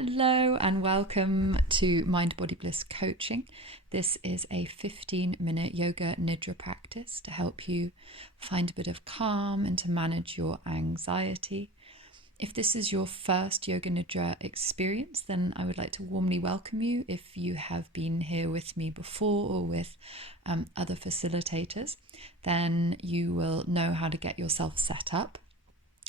Hello and welcome to Mind Body Bliss Coaching. This is a 15-minute Yoga Nidra practice to help you find a bit of calm and to manage your anxiety. If this is your first Yoga Nidra experience, then I would like to warmly welcome you. If you have been here with me before or with other facilitators, then you will know how to get yourself set up.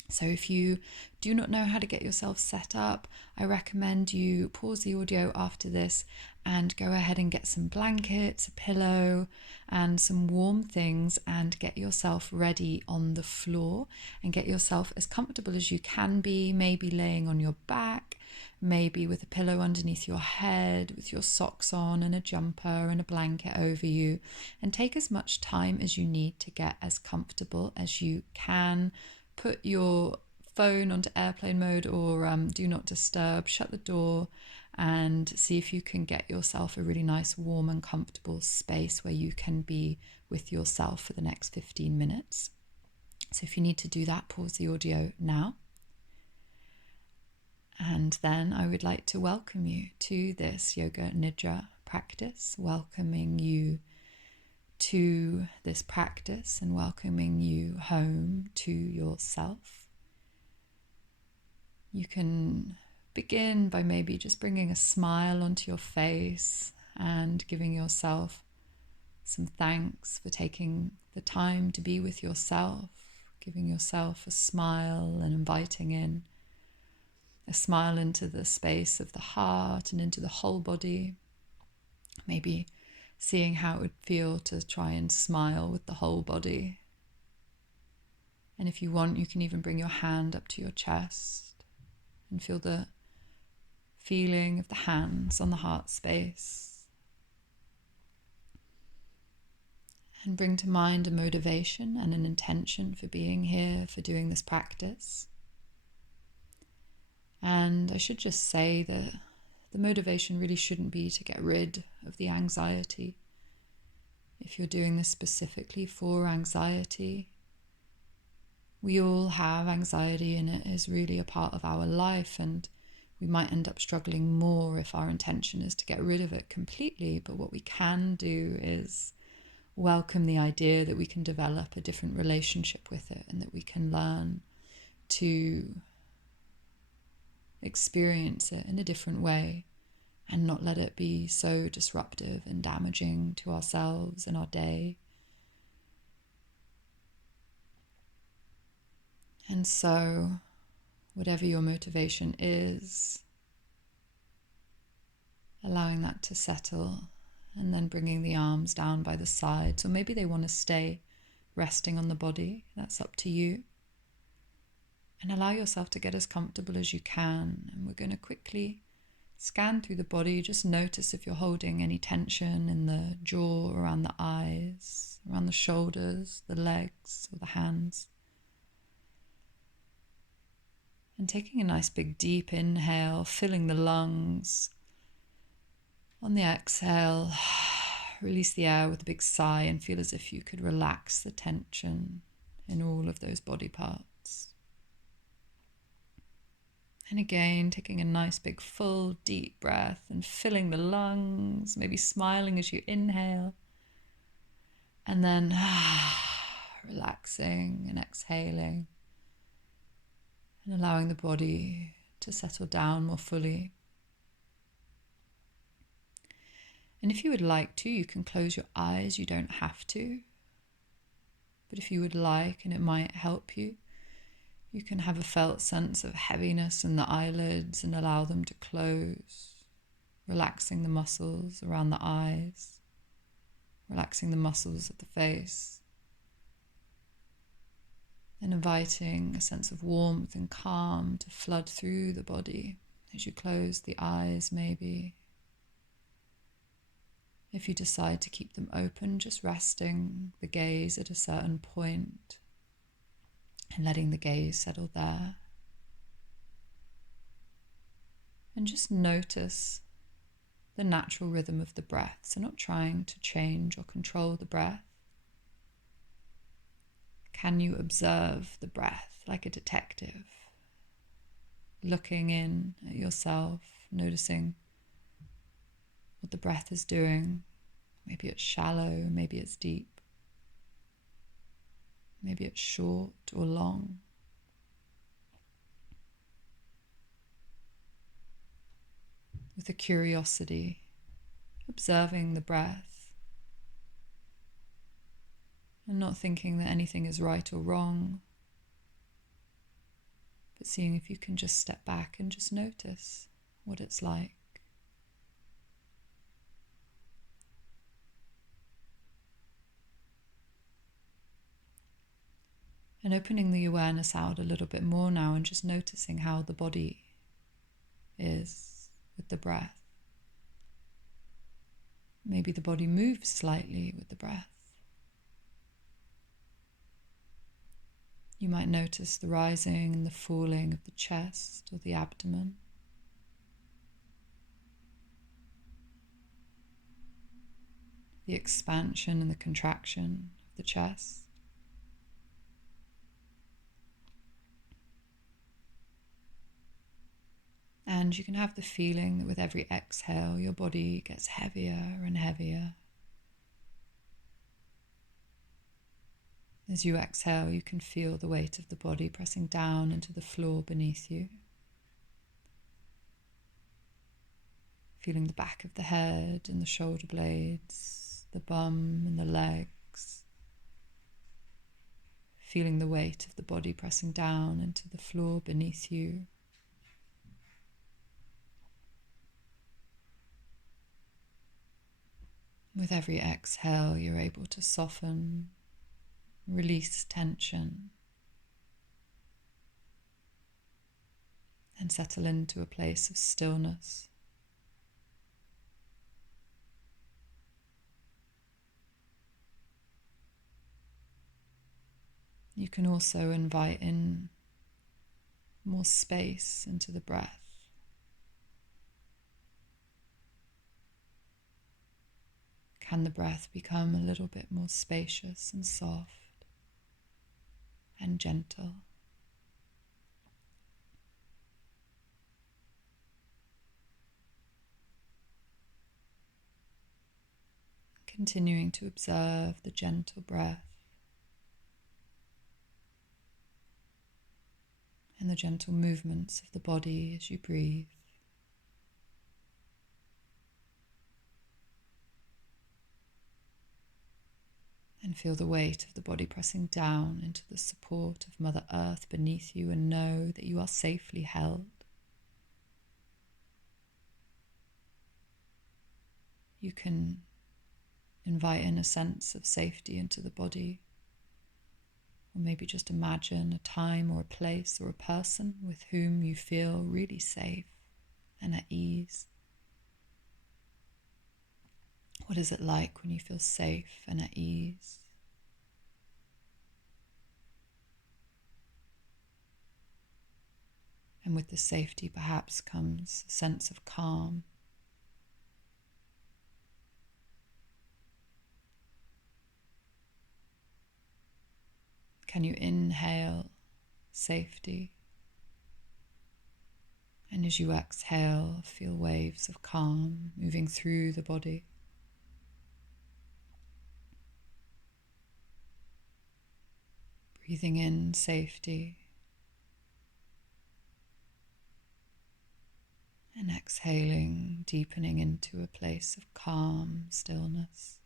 So if you do not know how to get yourself set up, I recommend you pause the audio after this and go ahead and get some blankets, a pillow, and some warm things and get yourself ready on the floor and get yourself as comfortable as you can be, maybe laying on your back, maybe with a pillow underneath your head, with your socks on and a jumper and a blanket over you, and take as much time as you need to get as comfortable as you can. Put your phone onto airplane mode or do not disturb, shut the door and see if you can get yourself a really nice, warm and comfortable space where you can be with yourself for the next 15 minutes. So if you need to do that, pause the audio now. And then I would like to welcome you to this Yoga Nidra practice, welcoming you to this practice and welcoming you home to yourself. You can begin by maybe just bringing a smile onto your face and giving yourself some thanks for taking the time to be with yourself, giving yourself a smile and inviting in a smile into the space of the heart and into the whole body. Maybe seeing how it would feel to try and smile with the whole body. And if you want, you can even bring your hand up to your chest and feel the feeling of the hands on the heart space. And bring to mind a motivation and an intention for being here, for doing this practice. And I should just say that the motivation really shouldn't be to get rid of the anxiety. If you're doing this specifically for anxiety, we all have anxiety and it is really a part of our life, and we might end up struggling more if our intention is to get rid of it completely. But what we can do is welcome the idea that we can develop a different relationship with it and that we can learn to experience it in a different way and not let it be so disruptive and damaging to ourselves and our day. And so, whatever your motivation is, allowing that to settle and then bringing the arms down by the sides, or maybe they want to stay resting on the body, that's up to you. And allow yourself to get as comfortable as you can. And we're going to quickly scan through the body. Just notice if you're holding any tension in the jaw, around the eyes, around the shoulders, the legs, or the hands. And taking a nice big deep inhale, filling the lungs. On the exhale, release the air with a big sigh and feel as if you could relax the tension in all of those body parts. And again, taking a nice big full deep breath and filling the lungs, maybe smiling as you inhale. And then relaxing and exhaling and allowing the body to settle down more fully. And if you would like to, you can close your eyes. You don't have to. But if you would like, and it might help you, you can have a felt sense of heaviness in the eyelids and allow them to close, relaxing the muscles around the eyes, relaxing the muscles of the face, and inviting a sense of warmth and calm to flood through the body as you close the eyes maybe. If you decide to keep them open, just resting the gaze at a certain point and letting the gaze settle there. And just notice the natural rhythm of the breath. So not trying to change or control the breath. Can you observe the breath like a detective, looking in at yourself noticing what the breath is doing. Maybe it's shallow, maybe it's deep, maybe it's short or long. With a curiosity, observing the breath and not thinking that anything is right or wrong, but seeing if you can just step back and just notice what it's like. And opening the awareness out a little bit more now and just noticing how the body is with the breath. Maybe the body moves slightly with the breath. You might notice the rising and the falling of the chest or the abdomen. The expansion and the contraction of the chest. And you can have the feeling that with every exhale, your body gets heavier and heavier. As you exhale, you can feel the weight of the body pressing down into the floor beneath you. Feeling the back of the head and the shoulder blades, the bum and the legs. Feeling the weight of the body pressing down into the floor beneath you. With every exhale, you're able to soften, release tension, and settle into a place of stillness. You can also invite in more space into the breath. Can the breath become a little bit more spacious and soft and gentle? Continuing to observe the gentle breath and the gentle movements of the body as you breathe. And feel the weight of the body pressing down into the support of Mother Earth beneath you, and know that you are safely held. You can invite in a sense of safety into the body, or maybe just imagine a time or a place or a person with whom you feel really safe and at ease. What is it like when you feel safe and at ease? And with the safety perhaps comes a sense of calm. Can you inhale safety? And as you exhale, feel waves of calm moving through the body. Breathing in safety and exhaling, deepening into a place of calm stillness.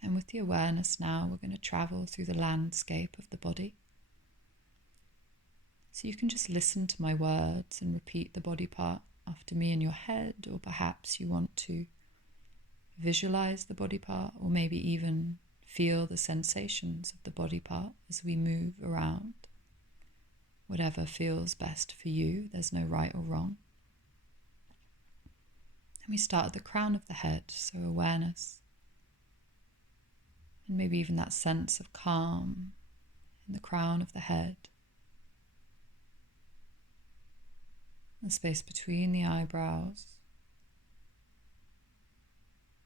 And with the awareness now, we're going to travel through the landscape of the body. So you can just listen to my words and repeat the body part after me in your head, or perhaps you want to visualize the body part, or maybe even feel the sensations of the body part as we move around. Whatever feels best for you, there's no right or wrong. And we start at the crown of the head, so awareness. And maybe even that sense of calm in the crown of the head. The space between the eyebrows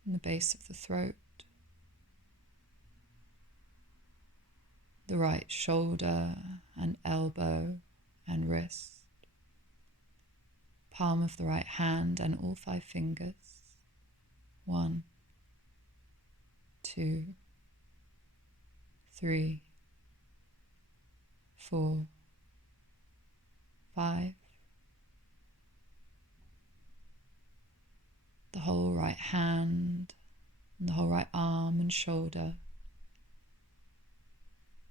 and the base of the throat. the right shoulder and elbow and wrist, palm of the right hand and all 5 fingers. 1, 2, 3, 4, 5. The whole right hand and the whole right arm and shoulder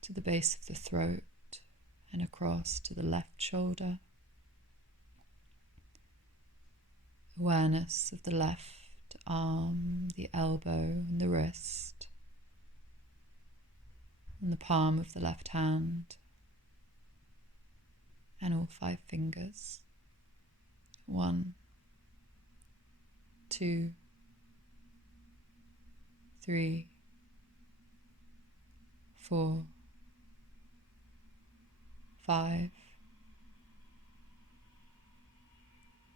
to the base of the throat and across to the left shoulder. Awareness of the left arm, the elbow and the wrist, and the palm of the left hand and all 5 fingers. 1, 2, 3, 4, 5.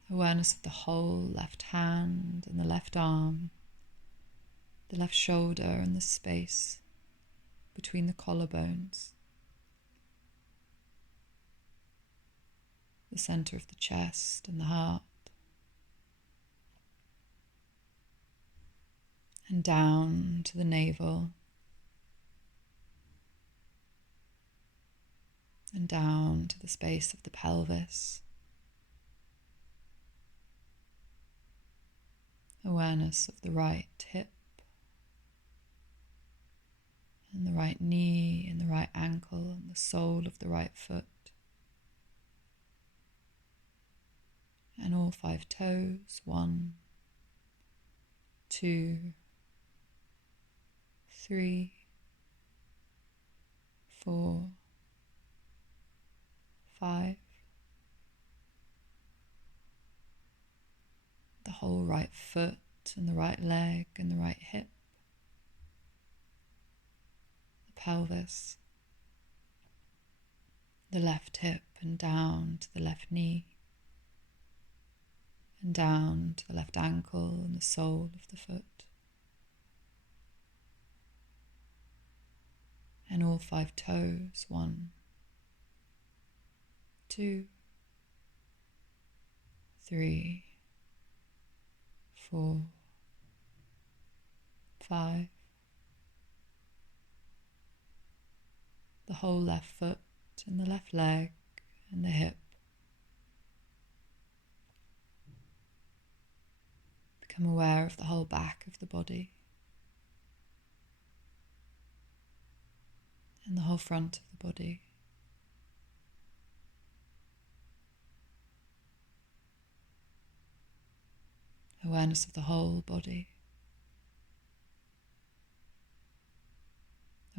Awareness of the whole left hand and the left arm, the left shoulder and the space between the collarbones, the center of the chest and the heart, and down to the navel, and down to the space of the pelvis. Awareness of the right hip and the right knee and the right ankle and the sole of the right foot and all 5 toes. 1, 2, 3, 4, 5. The whole right foot and the right leg and the right hip, the pelvis, the left hip and down to the left knee, and down to the left ankle and the sole of the foot, and all 5 toes. 1, 2, 3, 4, 5. The whole left foot and the left leg and the hip. Become aware of the whole back of the body and the whole front of the body. Awareness of the whole body.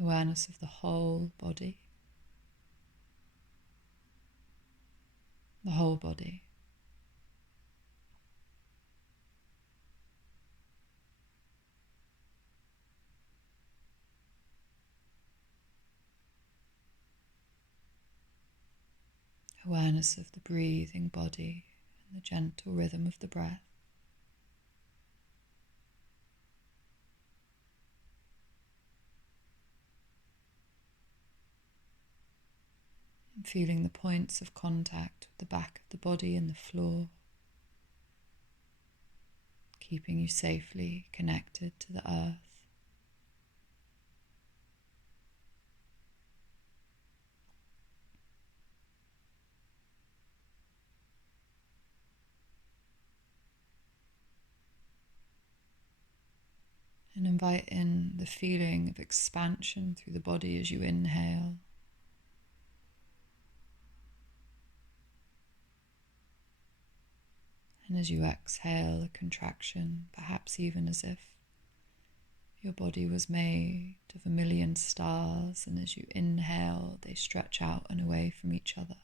Awareness of the whole body. The whole body. Awareness of the breathing body and the gentle rhythm of the breath. And feeling the points of contact with the back of the body and the floor, keeping you safely connected to the earth. And invite in the feeling of expansion through the body as you inhale. And as you exhale, a contraction, perhaps even as if your body was made of 1,000,000 stars, and as you inhale, they stretch out and away from each other.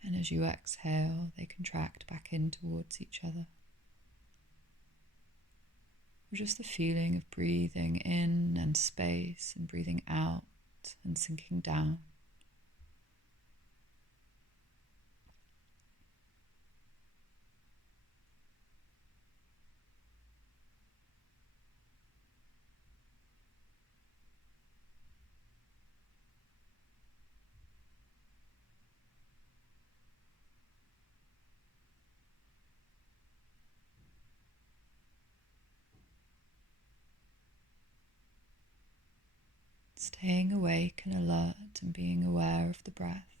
And as you exhale, they contract back in towards each other. Or just the feeling of breathing in and space and breathing out and sinking down. Staying awake and alert and being aware of the breath.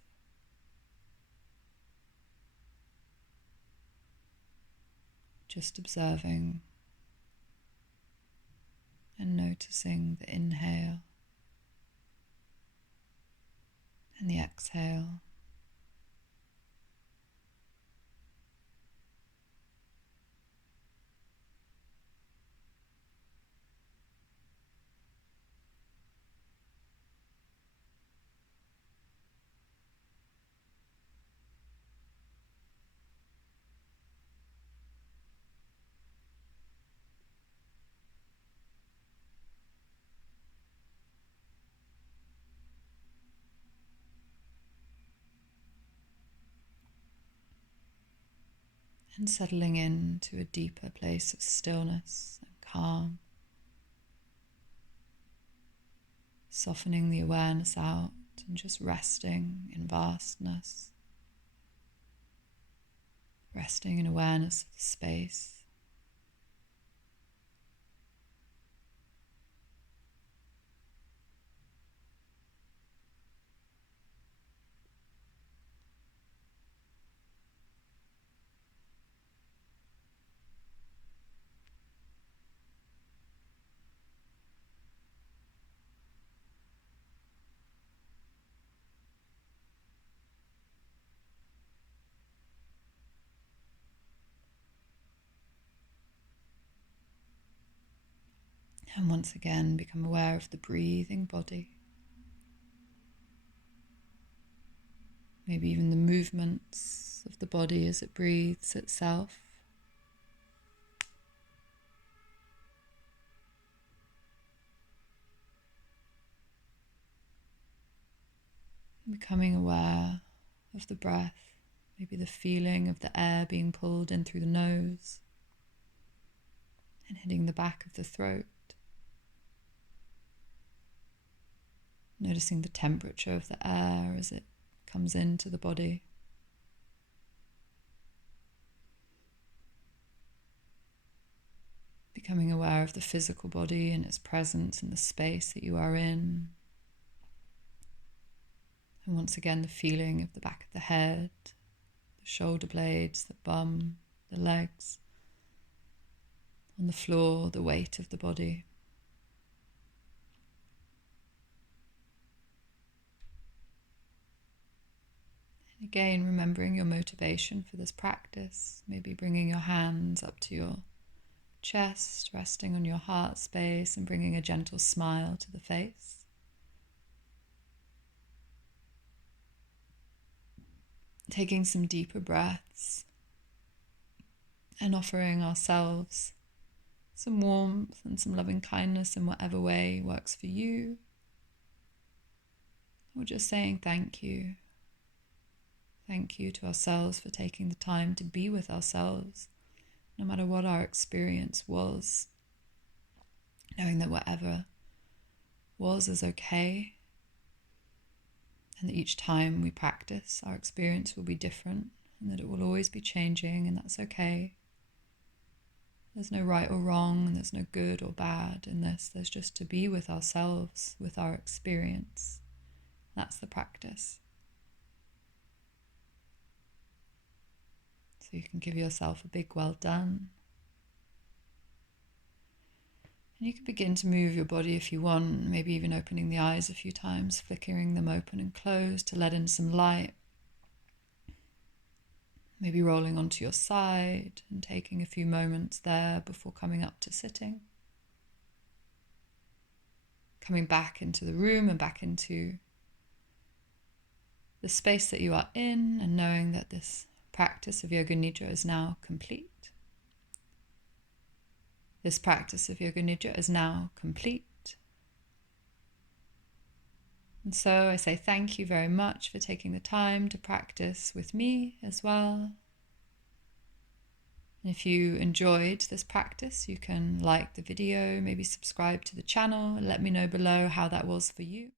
Just observing and noticing the inhale and the exhale. And settling into a deeper place of stillness and calm, softening the awareness out and just resting in vastness, resting in awareness of the space. And once again, become aware of the breathing body. Maybe even the movements of the body as it breathes itself. Becoming aware of the breath, maybe the feeling of the air being pulled in through the nose and hitting the back of the throat. Noticing the temperature of the air as it comes into the body. Becoming aware of the physical body and its presence in the space that you are in. And once again, the feeling of the back of the head, the shoulder blades, the bum, the legs, on the floor, the weight of the body. And again, remembering your motivation for this practice, maybe bringing your hands up to your chest, resting on your heart space and bringing a gentle smile to the face. Taking some deeper breaths and offering ourselves some warmth and some loving kindness in whatever way works for you. Or just saying thank you. Thank you to ourselves for taking the time to be with ourselves, no matter what our experience was. Knowing that whatever was is okay. And that each time we practice, our experience will be different and that it will always be changing, and that's okay. There's no right or wrong, and there's no good or bad in this. There's just to be with ourselves, with our experience. That's the practice. So you can give yourself a big well done. And you can begin to move your body if you want, maybe even opening the eyes a few times, flickering them open and closed to let in some light. Maybe rolling onto your side and taking a few moments there before coming up to sitting. Coming back into the room and back into the space that you are in, and knowing that this practice of Yoga Nidra is now complete. This practice of Yoga Nidra is now complete. And so I say thank you very much for taking the time to practice with me as well. And if you enjoyed this practice, you can like the video, maybe subscribe to the channel, and let me know below how that was for you.